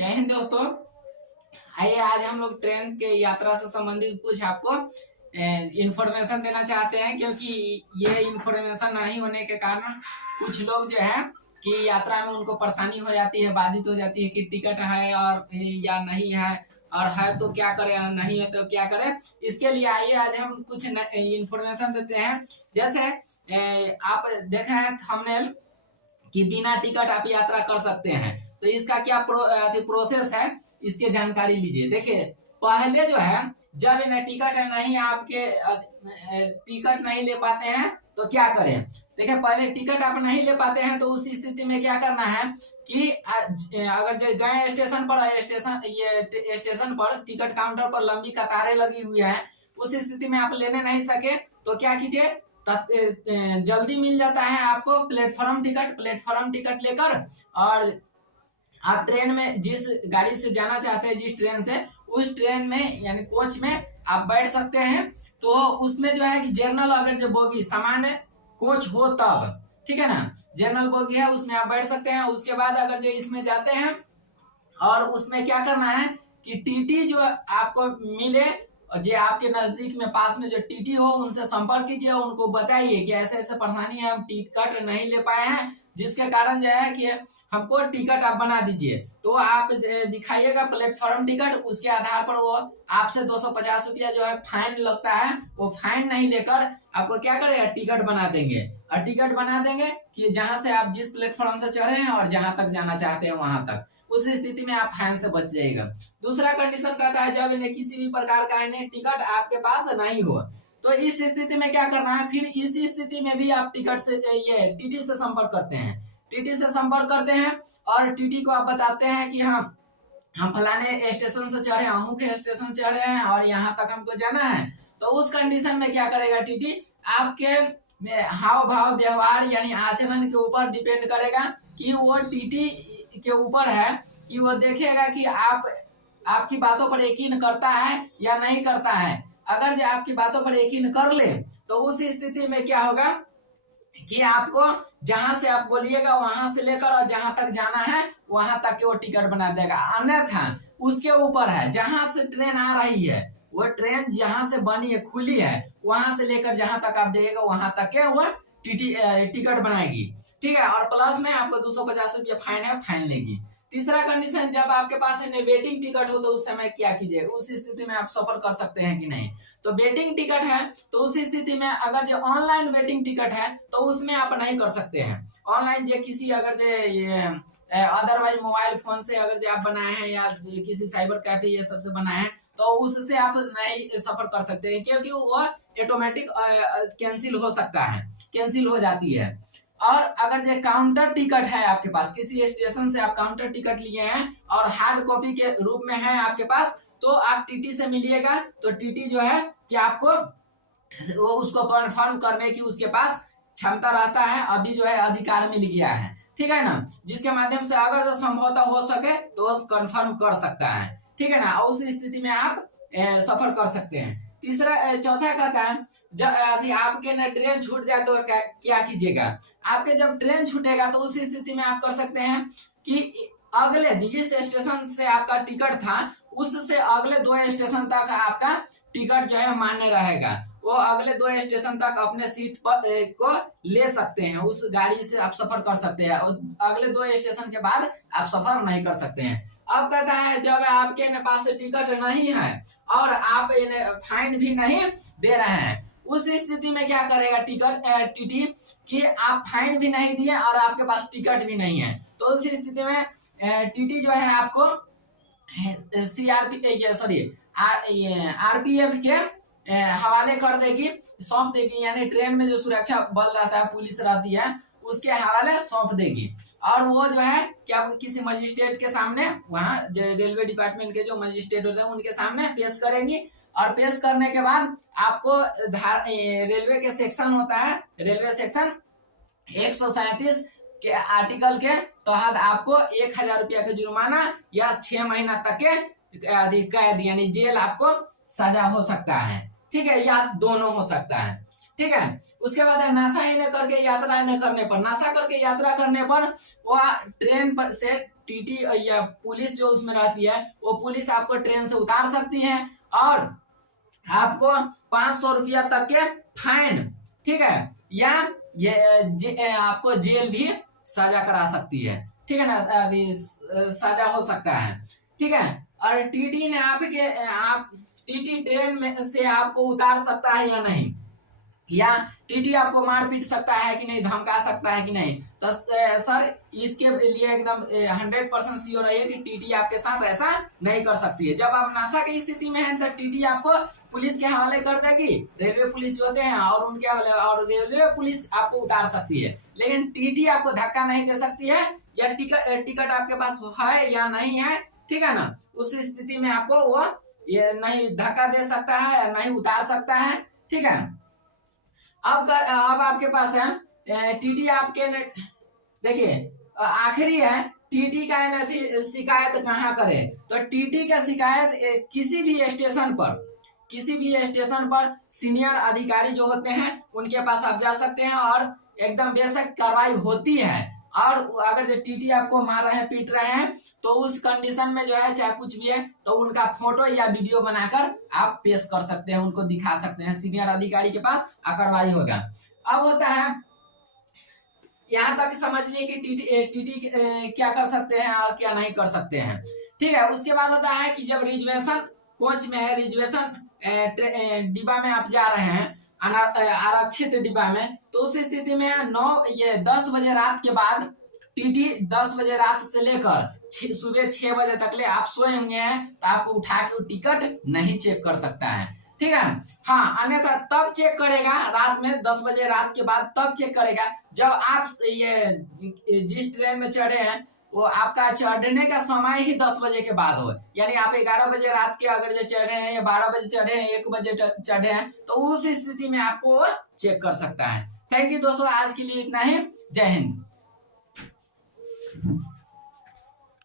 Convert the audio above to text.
जय हिंद दोस्तों। आइए आज हम लोग ट्रेन के यात्रा से संबंधित कुछ आपको इंफॉर्मेशन देना चाहते हैं, क्योंकि ये इंफॉर्मेशन नहीं होने के कारण कुछ लोग जो है कि यात्रा में उनको परेशानी हो जाती है, बाधित हो जाती है कि टिकट है और या नहीं है, और है तो क्या करे, नहीं है तो क्या करे। इसके लिए आइए आज हम कुछ इंफॉर्मेशन देते हैं। जैसे आप देखे हैं थंबनेल कि बिना टिकट आप यात्रा कर सकते हैं, तो इसका क्या प्रोसेस है, इसके जानकारी लीजिए। देखिए, पहले जो है जब इन्हें टिकट नहीं आपके टिकट नहीं ले पाते हैं तो क्या करें। देखिए, पहले टिकट आप नहीं ले पाते हैं तो उस स्थिति में क्या करना है कि अगर जो गए स्टेशन पर टिकट काउंटर पर लंबी कतारें लगी हुई है, उस स्थिति में आप लेने नहीं सके तो क्या कीजिए, जल्दी मिल जाता है आपको प्लेटफॉर्म टिकट लेकर, और आप ट्रेन में जिस गाड़ी से जाना चाहते हैं, जिस ट्रेन से, उस ट्रेन में यानी कोच में आप बैठ सकते हैं। तो उसमें जो है कि जनरल अगर जो बोगी सामान्य कोच हो तब, ठीक है ना, जनरल बोगी है उसमें आप बैठ सकते हैं। उसके बाद अगर जो इसमें जाते हैं और उसमें क्या करना है कि टीटी जो आपको मिले, जो आपके नजदीक में पास में जो टीटी हो उनसे संपर्क कीजिए, उनको बताइए कि ऐसे ऐसे परेशानी है, हम टिकट नहीं ले पाए हैं, जिसके कारण जो है कि हमको टिकट आप बना दीजिए। तो आप दिखाइएगा प्लेटफॉर्म टिकट, उसके आधार पर वो आपसे 250 रुपया जो है फाइन लगता है, वो फाइन नहीं लेकर आपको क्या करेगा, टिकट बना देंगे। और टिकट बना देंगे कि जहां से आप जिस प्लेटफॉर्म से चढ़े हैं और जहां तक जाना चाहते हैं वहां तक, उस स्थिति में आप फाइन से बच जाएगा। दूसरा कंडीशन कहता है जब इन्हें किसी भी प्रकार का इन्हें टिकट आपके पास नहीं हो, तो इस स्थिति में क्या करना है, फिर इस स्थिति में भी आप टिकट से ये टीटी से संपर्क करते हैं। टीटी से संपर्क करते हैं और टीटी को आप बताते हैं कि हम फलाने स्टेशन से चढ़े, अमुक स्टेशन चढ़े हैं और यहाँ तक हमको जाना है। तो उस कंडीशन में क्या करेगा टीटी, आपके हाव भाव व्यवहार यानी आचरण के ऊपर डिपेंड करेगा कि वो टीटी के ऊपर है कि वो देखेगा कि आप आपकी बातों पर यकीन करता है या नहीं करता है। अगर जो आपकी बातों पर यकीन कर ले तो उस स्थिति में क्या होगा कि आपको जहां से आप बोलिएगा वहां से लेकर और जहां तक जाना है वहां तक के वो टिकट बना देगा। अन्यथा उसके ऊपर है, जहां से ट्रेन आ रही है, वो ट्रेन जहां से बनी है, खुली है, वहां से लेकर जहां तक आप जाइएगा वहां तक के वो टिकट बनाएगी, ठीक है। और प्लस में आपको 250 रुपया फाइन है, फाइन लेगी। तीसरा कंडीशन, जब आपके पास वेटिंग टिकट हो तो उस समय क्या कीजिए, उस स्थिति में आप सफर कर सकते हैं कि नहीं। तो वेटिंग टिकट है तो उस स्थिति में अगर जो ऑनलाइन वेटिंग टिकट है तो उसमें आप नहीं कर सकते हैं। ऑनलाइन जो किसी अगर जो अदरवाइज मोबाइल फोन से अगर जो आप बनाए हैं या किसी साइबर कैफे ये सबसे बनाए हैं तो उससे आप नहीं सफर कर सकते हैं, क्योंकि वो ऑटोमेटिक कैंसिल हो सकता है, कैंसिल हो जाती है। और अगर जो काउंटर टिकट है आपके पास, किसी स्टेशन से आप काउंटर टिकट लिए हैं और हार्ड कॉपी के रूप में है आपके पास, तो आप टीटी से मिलिएगा। तो टीटी जो है कि आपको वो उसको कंफर्म करने की उसके पास क्षमता रहता है, अभी जो है अधिकार मिल गया है, ठीक है ना, जिसके माध्यम से अगर जो संभवतः हो सके तो कंफर्म कर सकता है, ठीक है ना। उस स्थिति में आप सफर कर सकते हैं। चौथा कहता है जब आपके न ट्रेन छूट जाए तो क्या कीजिएगा। आपके जब ट्रेन छूटेगा तो उस स्थिति में आप कर सकते हैं कि अगले जिस स्टेशन से आपका टिकट था उससे अगले 2 स्टेशन तक आपका टिकट जो है मान्य रहेगा। वो अगले 2 स्टेशन तक अपने सीट पर को ले सकते हैं, उस गाड़ी से आप सफर कर सकते हैं। अगले 2 स्टेशन के बाद आप सफर नहीं कर सकते हैं। अब कहता है जब आपके पास टिकट नहीं है और आप फाइन भी नहीं दे रहे हैं, उस स्थिति में क्या करेगा टीटी कि आप फाइन भी नहीं दिए और आपके पास टिकट भी नहीं है, तो उस स्थिति में टीटी जो है आपको आरपीएफ के हवाले कर देगी, सौंप देगी। यानी ट्रेन में जो सुरक्षा बल रहता है, पुलिस रहती है, उसके हवाले सौंप देगी। और वो जो है क्या किसी मजिस्ट्रेट के सामने, वहां जो रेलवे डिपार्टमेंट के जो मजिस्ट्रेट होते हैं उनके सामने पेश करेंगी। और पेश करने के बाद आपको रेलवे के सेक्शन होता है, रेलवे सेक्शन 137 के आर्टिकल के तहत आपको 1000 रुपया का जुर्माना या 6 महीना तक के कैद यानी जेल आपको सजा हो सकता है, ठीक है, या दोनों हो सकता है, ठीक है। उसके बाद है नशा ही न करके यात्रा न करने पर, नशा करके यात्रा करने पर वह ट्रेन पर से टीटी या पुलिस जो उसमें रहती है वो पुलिस आपको ट्रेन से उतार सकती है और आपको 500 रुपया तक के फाइन, ठीक है, या आपको जेल भी सजा करा सकती है, ठीक है ना, सजा हो सकता है, ठीक है। और टीटी ने आप टीटी ट्रेन में से आपको उतार सकता है या नहीं, या टीटी आपको मार पीट सकता है कि नहीं, धमका सकता है कि नहीं। तो सर इसके लिए एकदम 100% श्योर रहिए कि टीटी आपके साथ ऐसा नहीं कर सकती है। जब आप नशा की स्थिति में हैं तो टीटी आपको पुलिस के हवाले कर देगी, रेलवे पुलिस जो होते हैं और उनके हवाले, और रेलवे पुलिस आपको उतार सकती है, लेकिन टीटी आपको धक्का नहीं दे सकती है, या टिकट आपके पास है या नहीं है, ठीक है ना, उस स्थिति में आपको वो ये नहीं धक्का दे सकता है, नहीं उतार सकता है, ठीक है। अब आपके पास है टीटी आपके, देखिए आखिरी है टीटी का शिकायत कहाँ करे, तो टीटी का शिकायत किसी भी स्टेशन पर सीनियर अधिकारी जो होते हैं उनके पास आप जा सकते हैं और एकदम बेशक कार्रवाई होती है। और अगर जो टीटी आपको मार रहे हैं, पीट रहे हैं, तो उस कंडीशन में जो है चाहे कुछ भी है तो उनका फोटो या वीडियो बनाकर आप पेश कर सकते हैं, उनको दिखा सकते हैं सीनियर अधिकारी के पास, कार्रवाई होगा। अब होता है यहाँ तक समझ लिए कि टीटी क्या कर सकते हैं और क्या नहीं कर सकते हैं, ठीक है। उसके बाद होता है कि जब रिजर्वेशन कोच में है, रिजर्वेशन डिब्बा में आप जा रहे हैं, आरक्षित डिब्बा में, तो उस स्थिति में 10 बजे रात के बाद टीटी 10 बजे रात से लेकर सुबह 6 बजे तक ले आप सोए होंगे हैं तो आपको उठा के टिकट नहीं चेक कर सकता है, ठीक है। हाँ, अन्यथा तब चेक करेगा रात में 10 बजे रात के बाद, तब चेक करेगा जब आप ये जिस ट्रेन में चढ़े हैं वो आपका चढ़ने का समय ही 10 बजे के बाद हो, यानी आप 11 बजे रात के अगर जो चढ़े हैं या 12 बजे चढ़े हैं, 1 बजे चढ़े हैं, तो उस स्थिति में आपको चेक कर सकता है। थैंक यू दोस्तों, आज के लिए इतना ही। जय हिंद।